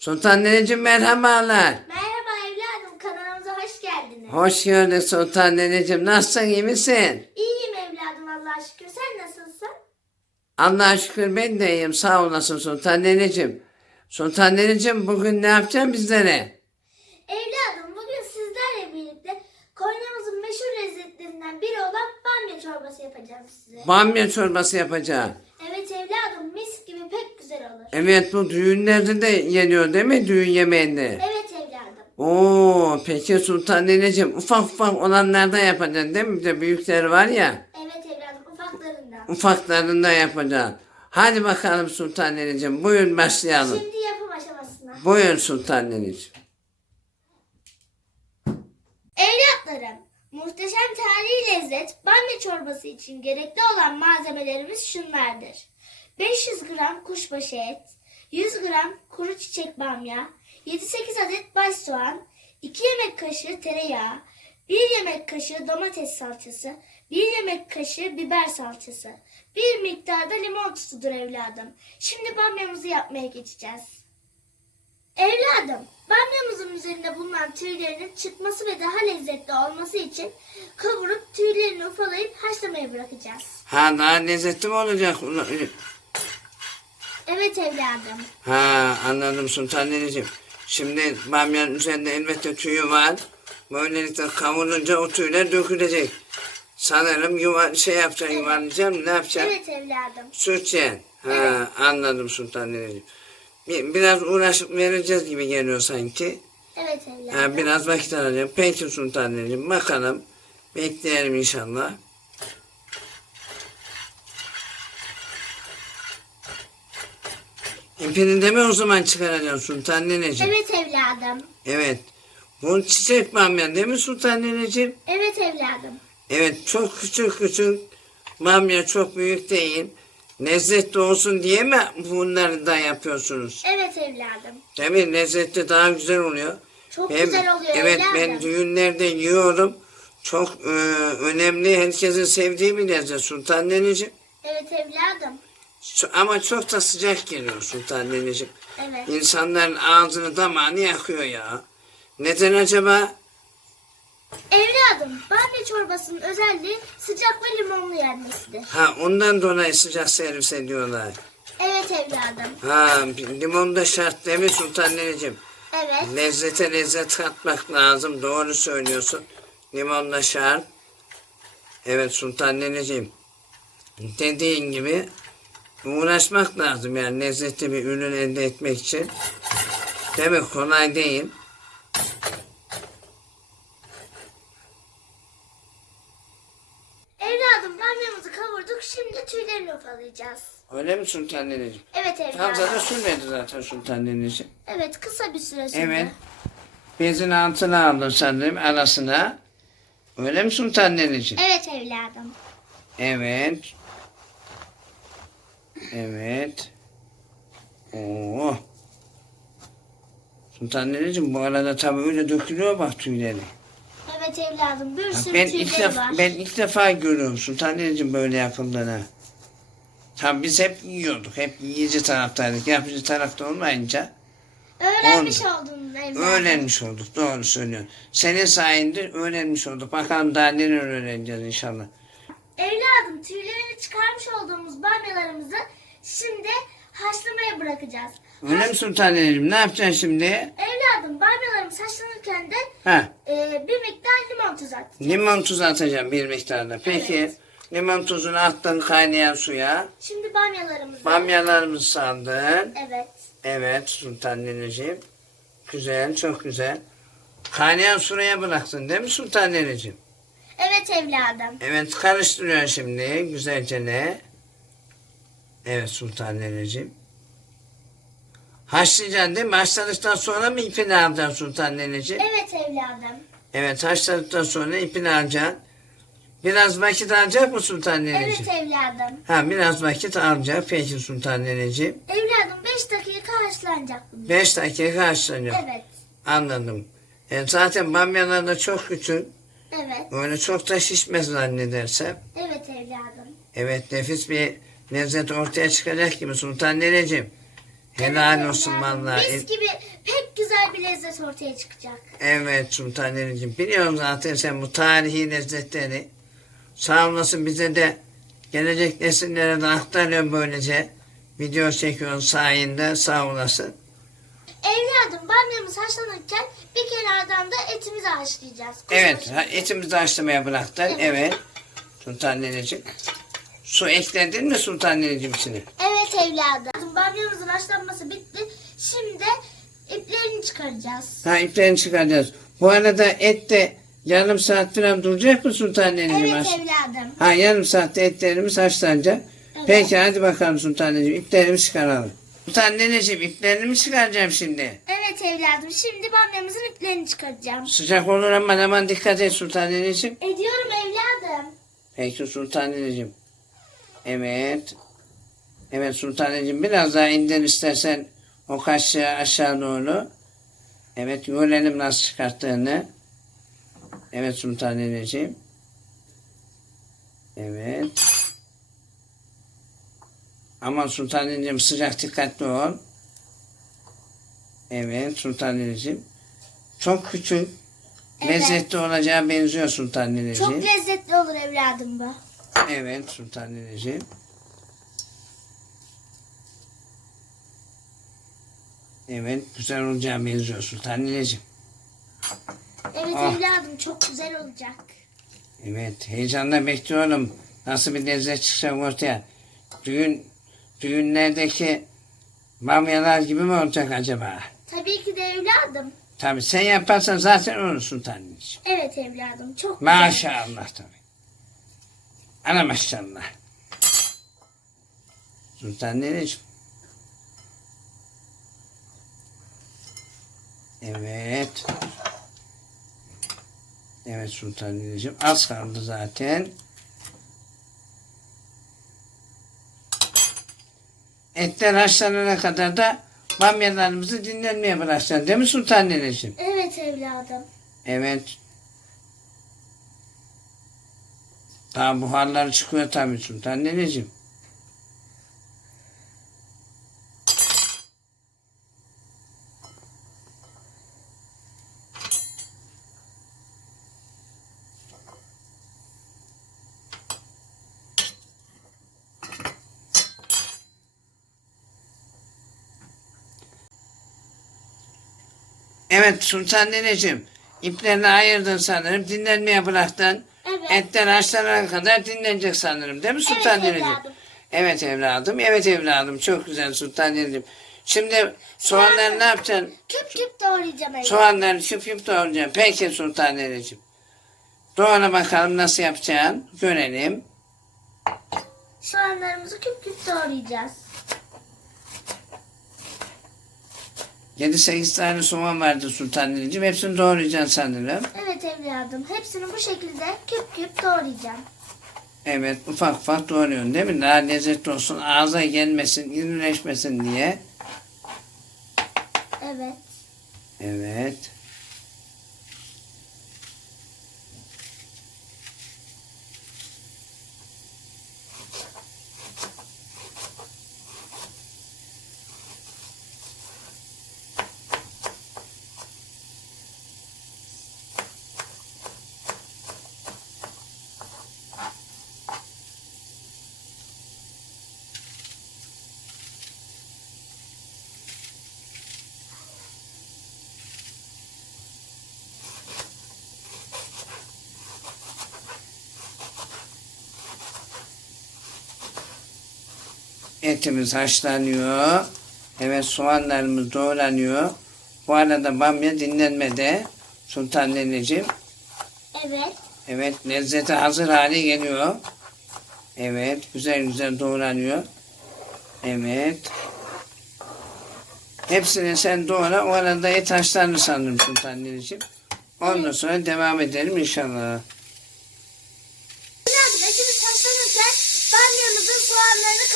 Sultan Neneciğim merhabalar. Merhaba evladım kanalımıza hoş geldiniz. Hoş geldin Sultan Neneciğim. Nasılsın iyi misin? İyiyim evladım Allah'a şükür. Sen nasılsın? Allah'a şükür ben de iyiyim. Sağ olasın Sultan Neneciğim. Sultan Neneciğim bugün ne yapacaksın bizlere? Evladım bugün sizlerle birlikte Konya'mızın meşhur lezzetlerinden biri olan bamya çorbası yapacağım size. Bamya çorbası yapacağım. Evet evladım mis gibi pek güzel olur. Evet bu düğünlerde de yeniyor değil mi? Düğün yemeğinde. Evet evladım. Oo peki Sultan Neneciğim ufak ufak olanlardan yapacaksın değil mi? Bir de büyükleri var ya. Evet evladım ufaklarından. Ufaklarında yapacaksın. Hadi bakalım Sultan Neneciğim. Buyurun başlayalım. Şimdi yapım aşamasına. Buyurun Sultan Neneciğim. Evlatlarım, muhteşem tarihi lezzet bamya çorbası için gerekli olan malzemelerimiz şunlardır. 500 gram kuşbaşı et, 100 gram kuru çiçek bamya, 7-8 adet baş soğan, 2 yemek kaşığı tereyağı, 1 yemek kaşığı domates salçası, 1 yemek kaşığı biber salçası, bir miktarda limon tuzudur evladım. Şimdi bamyamızı yapmaya geçeceğiz. Evladım, bamyamızın üzerinde bulunan tüylerinin çıkması ve daha lezzetli olması için kavurup tüylerini ufalayıp haşlamaya bırakacağız. Ha daha lezzetli mi olacak? Ulan, Evet evladım. Ha anladım Sultan Neneciğim. Şimdi bamyanın üzerinde elbette tüyü var. Böylelikle kavurunca o tüyler dökülecek. Sanırım yuva, şey yapacaksın yuvarlayacaksın ne yapacaksın? Evet evladım. Sürteceksin. Ha anladım Sultan Neneciğim. Bir, biraz uğraşıp vereceğiz gibi geliyor sanki. Evet evladım. Ha, biraz vakit alacağım. Peki Sultan Neneciğim bakalım. Bekleyelim inşallah. İpini de mi o zaman çıkaracaksın Sultan Neneciğim? Evet evladım. Evet. Bu çiçek bamya değil mi Sultan Neneciğim? Evet evladım. Evet çok küçük küçük bamya çok büyük değil. Lezzetli olsun diye mi bunları da yapıyorsunuz? Evet evladım. Mi? Lezzetli daha güzel oluyor. Çok Hem- güzel oluyor Evet evladım. ben düğünlerde yiyorum. Çok e, önemli, herkesin sevdiği bir lezzet Sultan Neneciğim. Evet evladım. Ama çok da sıcak geliyor Sultan Neneciğim. Evet. İnsanların ağzını damağını yakıyor ya. Neden acaba? Evladım, bamya çorbasının özelliği sıcak ve limonlu yenmesidir. Ha ondan dolayı sıcak servis ediyorlar. Evet evladım. Ha limon da şart değil mi Sultan Neneciğim? Evet. Lezzete lezzet katmak lazım. Doğru söylüyorsun. Limon da şart. Evet Sultan Neneciğim. Dediğin gibi uğraşmak lazım yani lezzetli bir ürün elde etmek için. Demek kolay değil. Evladım bamyamızı kavurduk. Şimdi tüylerini ufalayacağız. Öyle mi Sultan Neneciğim? Evet evladım. Fazla da sürmedi zaten Sultan Neneciğim. Evet kısa bir süre sürdü. Evet. Bezin altına aldın sanırım arasına. Öyle mi Sultan Neneciğim? Evet evladım. Evet. Evet. Oo. Sultan Neneciğim bu arada tabii öyle dökülüyor bak tüyleri. Evet evladım. Bir sürü ben ilk, tüyleri defa, var. ben ilk defa görüyorum Sultan Neneciğim böyle yapıldığını. Tabii biz hep yiyorduk. Hep yiyici taraftaydık. Yapıcı tarafta olmayınca Öğrenmiş oldun evladım. öğrenmiş olduk. Doğru söylüyorsun. Senin sayende öğrenmiş olduk. Bakalım daha neler öğreneceğiz inşallah. Evladım tüylerini çıkarmış olduğumuz bamyalarımızı şimdi haşlamaya bırakacağız. Öyle mi Sultan Neneciğim? Ne yapacaksın şimdi? Evladım bamyalarımız haşlanırken de Ha, e, bir miktar limon tuzu atacağız. limon tuzu atacağım bir miktarda. Peki Evet. Limon tuzunu attın kaynayan suya. Şimdi bamyalarımızı... Bamyalarımızı sandın. Evet. Evet Sultan Neneciğim. Güzel, çok güzel. Kaynayan suya bıraktın değil mi Sultan Neneciğim? Evet evladım. Evet karıştırıyorsun şimdi güzelce ne? Evet Sultan Neneciğim. Haşlayacaksın değil mi? Haşladıktan sonra mı ipini alacaksın Sultan Neneciğim? Evet evladım. Evet haşladıktan sonra ipini alacaksın. Biraz vakit alacak mı Sultan Neneciğim? Evet evladım. Ha biraz vakit alacak. Peki Sultan Neneciğim. Evladım 5 dakika haşlanacak bunlar. 5 dakika haşlanıyor. Evet. Anladım. E, zaten bamyalar da çok küçük. Evet. Öyle çok da şişmez zannedersem. Evet evladım. Evet nefis bir lezzet ortaya çıkacak gibi Sultan Neneciğim. Helal Evet olsun evladım. vallahi. Mis gibi pek güzel bir lezzet ortaya çıkacak. Evet Sultaneli'cim biliyorum zaten sen bu tarihi lezzetleri sağ olasın bize de gelecek nesillere de aktarıyor böylece. Video çekiyorsun sayende sağ olasın. Evladım bamyamız haşlanırken bir kenardan da etimizi haşlayacağız. Kuşbaşı Evet ha, etimizi haşlamaya bıraktın. Evet. Evet. Sultaneli'cim. Su ekledin mi Sultaneli'cim içine? Evet evladım. Bamyamızın haşlanması bitti. Şimdi iplerini çıkaracağız. Ha iplerini çıkaracağız. Bu arada et de yarım saat falan duracak mı Sultaneli'cim? Evet haş- evladım. Ha yarım saatte etlerimiz haşlanacak. Evet. Peki hadi bakalım Sultaneciğim iplerimizi çıkaralım. Sultaneciğim iplerini mi çıkaracağım şimdi? Evet evladım. Şimdi bamyamızın iplerini çıkaracağım. Sıcak olur ama aman dikkat et Sultaneciğim. Ediyorum evladım. Peki Sultaneciğim. Evet. Evet Sultaneciğim biraz daha indir istersen o kaşığı aşağı doğru. Evet görelim nasıl çıkarttığını. Evet Sultaneciğim. Evet. Aman Sultaneciğim sıcak dikkatli ol. Evet Sultaneciğim. Çok küçük. Evet. Lezzetli olacağı benziyor Sultaneciğim. Çok lezzetli olur evladım bu. Evet Sultan Neneciğim. Evet güzel olacağı benziyor Sultan Neneciğim. Evet Ah. evladım çok güzel olacak. Evet heyecanla bekliyorum. Nasıl bir lezzet çıkacak ortaya. Düğün, düğünlerdeki bamyalar gibi mi olacak acaba? Tabii ki de evladım. Tabii sen yaparsan zaten olur Sultan Neneciğim. Evet evladım çok güzel. Maşallah tabii. Ana maşallah. Sultan Neneciğim. Evet. Evet Sultan Neneciğim. Az kaldı zaten. Etler haşlanana kadar da bamyalarımızı dinlenmeye bırakacağız. Değil mi Sultan Neneciğim? Evet evladım. Evet. Daha buharlar çıkıyor tabii Sultan Neneciğim. Evet Sultan Neneciğim. İplerini ayırdın sanırım. Dinlenmeye bıraktın. Evet. Etler haşlanana kadar dinlenecek sanırım. Değil mi Sultan Evet Neneciğim? evladım. Evet evladım. Evet evladım. Çok güzel Sultan Neneciğim. Şimdi soğanları ne yapacaksın? Küp küp doğrayacağım evladım. Soğanları küp küp doğrayacaksın. Peki Sultan Neneciğim. Doğra bakalım nasıl yapacaksın. Görelim. Soğanlarımızı küp küp doğrayacağız. 7-8 tane soğan vardı Sultan Neneciğim. Hepsini doğrayacaksın sanırım. Evet evladım. Hepsini bu şekilde küp küp doğrayacağım. Evet ufak ufak doğruyorsun değil mi? Daha lezzetli olsun. Ağza gelmesin, irileşmesin diye. Evet. Evet. Etimiz haşlanıyor. Evet soğanlarımız doğranıyor. Bu arada bamya dinlenmede. Sultan Neneciğim. Evet. Evet lezzeti hazır hale geliyor. Evet güzel güzel doğranıyor. Evet. Hepsini sen doğra. O arada et haşlanır sanırım Sultan Neneciğim. Ondan sonra devam edelim inşallah. Evladım etimiz haşlanırken bamyamızın soğanlarını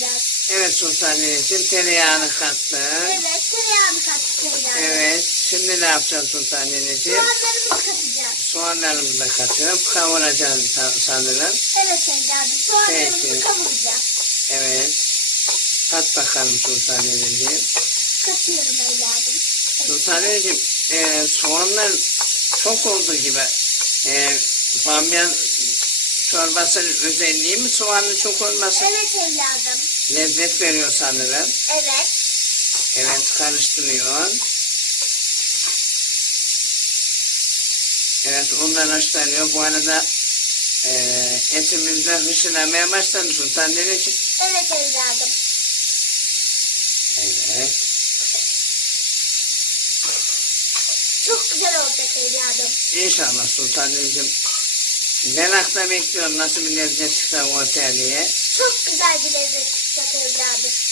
başlayacağız. Evet Sultan Neneciğim tereyağını kattık. Evet. Tereyağını evladım. Evet. Şimdi ne yapacağız Sultan Neneciğim? Soğanlarımızı katacağız. Soğanlarımızı da katıp kavuracağız sa- sanırım. Evet evladım. Soğanlarımızı Peki. kavuracağız. Evet. Kat bakalım Sultan Neneciğim. Katıyorum evladım. Sultaneciğim e, soğanlar çok oldu gibi. E, bamyan çorbasının özelliği mi soğanın çok olması? Evet evladım. Lezzet veriyor sanırım. Evet. Evet karıştırıyor. Evet onlar haşlanıyor. Bu arada e, etimiz de hışılamaya başladı Sultan Deneciğim. Evet evladım. Evet. Çok güzel olacak evladım. İnşallah Sultan Deneciğim. Merakla bekliyorum nasıl bir lezzet çıkar ortaya diye. Çok güzel bir lezzet çıkacak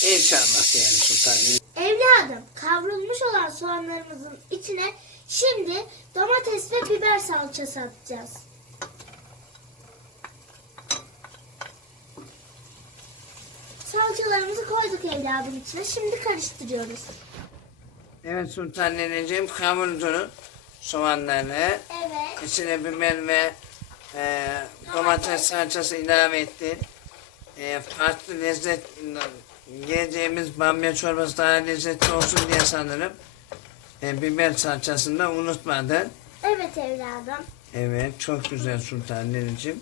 evladım. İnşallah diyelim Sultan Deneciğim. Evladım kavrulmuş olan soğanlarımızın içine şimdi domates ve biber salçası atacağız. Salçalarımızı koyduk evladım içine. Şimdi karıştırıyoruz. Evet Sultan Neneciğim kavurdu soğanlarını. Evet. İçine biber ve e, domates salçası ilave etti. E, farklı lezzet yiyeceğimiz bamya çorbası daha lezzetli olsun diye sanırım. E, biber salçasını da unutmadı. Evet evladım. Evet çok güzel Sultan Neneciğim.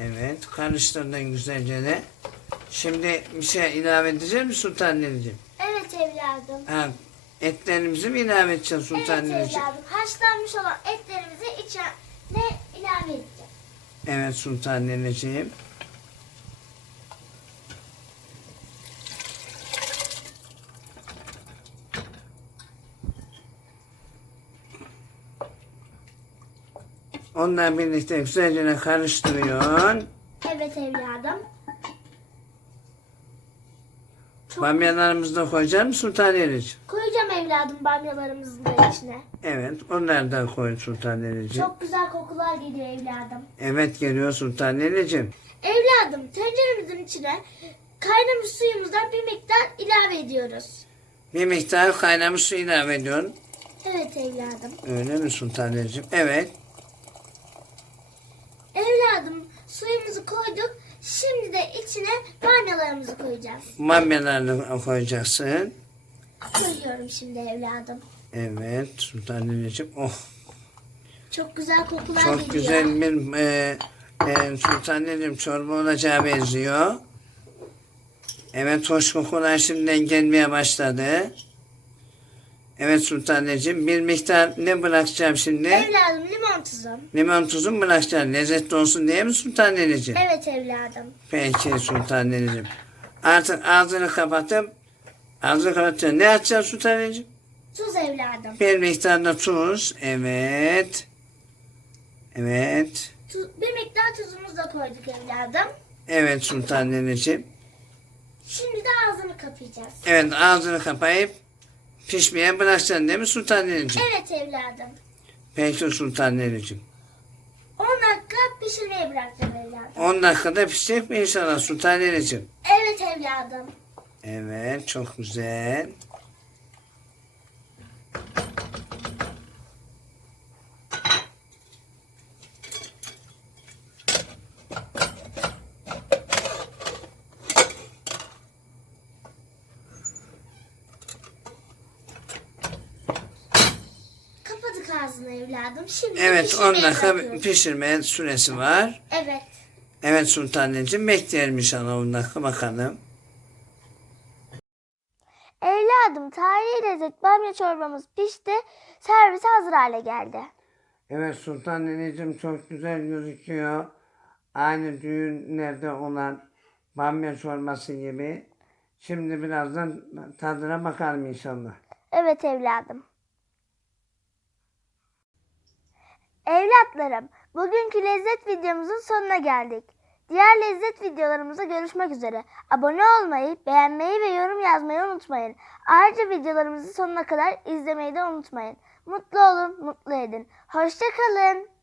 Evet karıştırdın güzelce de. Şimdi bir şey ilave edecek mi Sultan Neneciğim? Evet evladım. Ha, etlerimizi mi ilave edeceğiz Sultan evet Neneciğim? evladım. Haşlanmış olan etlerimizi içine ilave edeceğiz. Evet Sultan Neneciğim. Onunla birlikte güzelce karıştırıyor. Evet evladım. Çok Bamyalarımızı da koyacak mısın Neneciğim? Koyacağım evladım bamyalarımızın da içine. Evet onları da koy Sultan Neneciğim. Çok güzel kokular geliyor evladım. Evet geliyor Sultan Neneciğim. Evladım tenceremizin içine kaynamış suyumuzdan bir miktar ilave ediyoruz. Bir miktar kaynamış su ilave ediyorsun. Evet evladım. Öyle mi Sultan Neneciğim? Evet. Evladım suyumuzu koyduk. Şimdi de içine bamyalarımızı koyacağız. Bamyalarını koyacaksın. Koyuyorum şimdi evladım. Evet Sultan Neneciğim. Oh Çok güzel kokular çok geliyor. güzel bir e, e, Sultan Neneciğim çorba olacağı benziyor. Evet hoş kokular şimdiden gelmeye başladı. Evet Sultan Neneciğim bir miktar ne bırakacağım şimdi? Evladım limon tuzu. Limon tuzu mu bırakacağım? Lezzetli olsun diye mi Sultan Neneciğim? Evet evladım. Peki Sultan Neneciğim. Artık ağzını kapatıp ağzını kapatacağım. Ne atacaksın Sultan Neneciğim? Tuz evladım. Bir miktar da tuz. Evet. Evet. Bir miktar tuzumuzu da koyduk evladım. Evet Sultan Neneciğim. Şimdi de ağzını kapayacağız. Evet ağzını kapayıp pişmeye bırakacaksın değil mi Sultan Neneciğim? Evet evladım. Peki Sultan Neneciğim. 10 dakika pişirmeye bırakacağım evladım. 10 dakikada pişecek mi inşallah Sultan Neneciğim? Evet evladım. Evet çok güzel. Kapadık ağzını evladım. Şimdi Evet pişirmeye 10 dakika bırakıyoruz. pişirme süresi var. Evet. Evet Sultan Neneciğim bekleyelim inşallah 10 dakika bakalım. Evladım tarihi lezzet bamya çorbamız pişti. Servise hazır hale geldi. Evet Sultan Neneciğim çok güzel gözüküyor. Aynı düğünlerde olan bamya çorbası gibi. Şimdi birazdan tadına bakalım inşallah. Evet evladım. Evlatlarım, bugünkü lezzet videomuzun sonuna geldik. Diğer lezzet videolarımızda görüşmek üzere. Abone olmayı, beğenmeyi ve yorum yazmayı unutmayın. Ayrıca videolarımızı sonuna kadar izlemeyi de unutmayın. Mutlu olun, mutlu edin. Hoşçakalın.